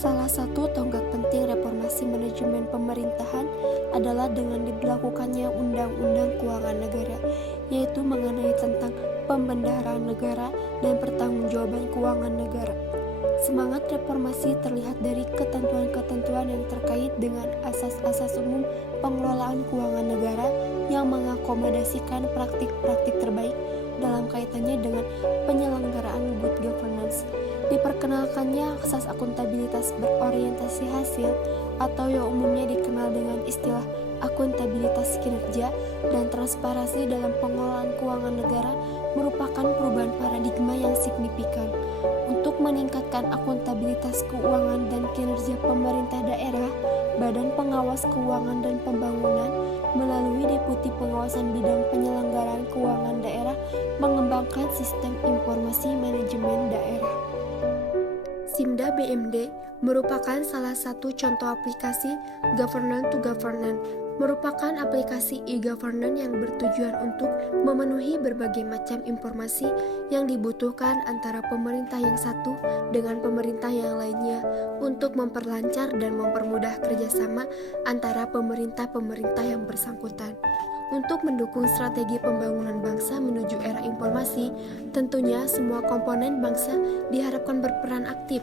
Salah satu tonggak penting reformasi manajemen pemerintahan adalah dengan diberlakukannya Undang-Undang Keuangan Negara, yaitu mengenai tentang pembendaharaan negara dan pertanggungjawaban keuangan negara. Semangat reformasi terlihat dari ketentuan-ketentuan yang terkait dengan asas-asas umum pengelolaan keuangan negara yang mengakomodasikan praktik-praktik terbaik dalam kaitannya dengan penyelenggaraan good governance. Diperkenalkannya asas akuntabilitas berorientasi hasil atau yang umumnya dikenal dengan istilah akuntabilitas kinerja dan transparansi dalam pengelolaan keuangan negara merupakan perubahan paradigma yang signifikan. Untuk meningkatkan akuntabilitas keuangan dan kinerja pemerintah daerah, Badan Pengawas Keuangan dan Pembangunan melalui Deputi Pengawasan Bidang Penyelenggaraan Keuangan Daerah mengembangkan sistem informasi manajemen daerah. Simda BMD merupakan salah satu contoh aplikasi governance to governance, merupakan aplikasi e-governance yang bertujuan untuk memenuhi berbagai macam informasi yang dibutuhkan antara pemerintah yang satu dengan pemerintah yang lainnya untuk memperlancar dan mempermudah kerjasama antara pemerintah-pemerintah yang bersangkutan. Untuk mendukung strategi pembangunan bangsa menuju era informasi, tentunya semua komponen bangsa diharapkan berperan aktif.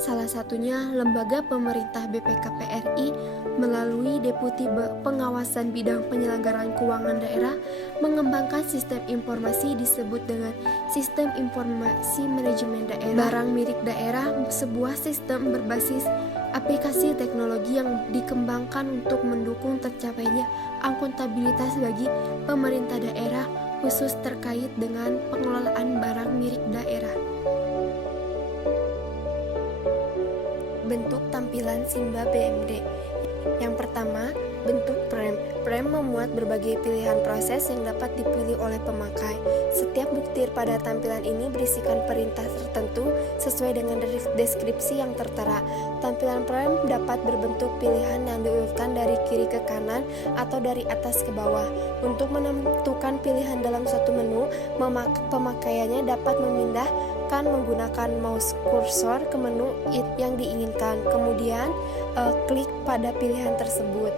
Salah satunya Lembaga Pemerintah BPKP RI melalui Deputi Pengawasan Bidang Penyelenggaraan Keuangan Daerah mengembangkan sistem informasi disebut dengan Sistem Informasi Manajemen Daerah. Barang milik daerah, sebuah sistem berbasis aplikasi teknologi yang dikembangkan untuk mendukung tercapainya akuntabilitas bagi pemerintah daerah khusus terkait dengan pengelolaan barang milik daerah. Bentuk tampilan Simba BMD. Yang pertama, bentuk frame. Frame memuat berbagai pilihan proses yang dapat dipilih oleh pemakai. Setiap butir pada tampilan ini berisikan perintah tertentu sesuai dengan deskripsi yang tertera. Tampilan frame dapat berbentuk pilihan yang diurutkan dari kiri ke kanan atau dari atas ke bawah. Untuk menentukan pilihan dalam suatu menu, pemakaiannya dapat memindahkan menggunakan mouse kursor ke menu yang diinginkan. Kemudian, klik pada pilihan tersebut.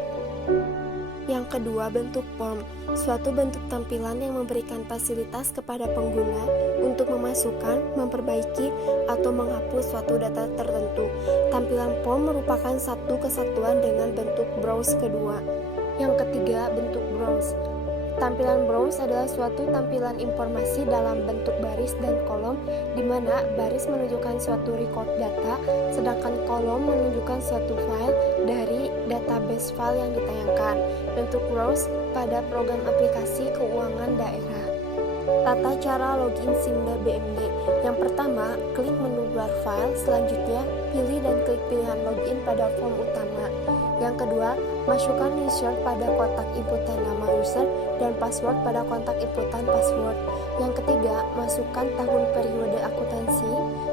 Yang kedua, bentuk form, suatu bentuk tampilan yang memberikan fasilitas kepada pengguna untuk memasukkan, memperbaiki, atau menghapus suatu data tertentu. Tampilan form merupakan satu kesatuan dengan bentuk browse kedua. Yang ketiga, bentuk browse. Tampilan browse adalah suatu tampilan informasi dalam bentuk baris dan kolom, di mana baris menunjukkan suatu record data, sedangkan kolom menunjukkan suatu file dari database file yang ditayangkan. Bentuk browse pada program aplikasi keuangan daerah. Tata cara login Simda BMD. Yang pertama, klik menu bar file, selanjutnya pilih dan klik pilihan login pada form utama. Yang kedua, masukkan user pada kotak inputan nama user dan password pada kotak inputan password. Yang ketiga, masukkan tahun periode akuntansi.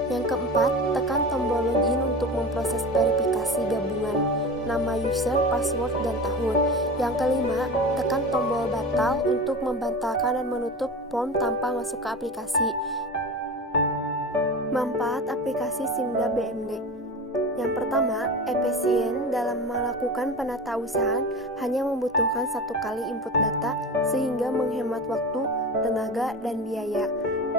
Yang keempat, tekan tombol login untuk memproses verifikasi gabungan nama user, password, dan tahun. Yang kelima, tekan tombol batal untuk membatalkan dan menutup form tanpa masuk ke aplikasi. Manfaat aplikasi Simda BMD. Yang pertama, efisien dalam melakukan penatausahaan hanya membutuhkan satu kali input data sehingga menghemat waktu, tenaga, dan biaya.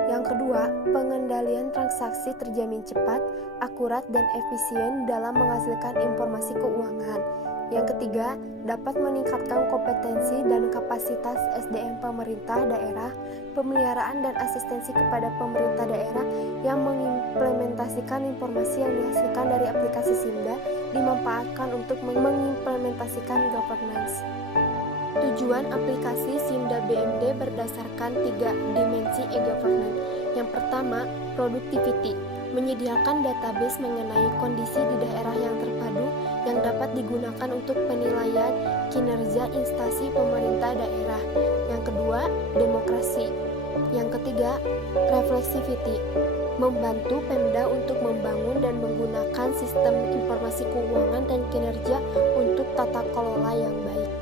Yang kedua, pengendalian transaksi terjamin cepat, akurat, dan efisien dalam menghasilkan informasi keuangan. Yang ketiga, dapat meningkatkan kompetensi dan kapasitas SDM pemerintah daerah, pemeliharaan dan asistensi kepada pemerintah daerah yang mengimplementasikan informasi yang dihasilkan dari aplikasi Simda dimanfaatkan untuk mengimplementasikan governance. Tujuan aplikasi Simda BMD berdasarkan 3 dimensi e-governance. Yang pertama, productivity, menyediakan database mengenai kondisi di daerah yang terpadu yang dapat digunakan untuk penilaian kinerja instansi pemerintah daerah. Yang kedua, demokrasi. Yang ketiga, reflexivity, membantu Pemda untuk membangun dan menggunakan sistem informasi keuangan dan kinerja untuk tata kelola yang baik.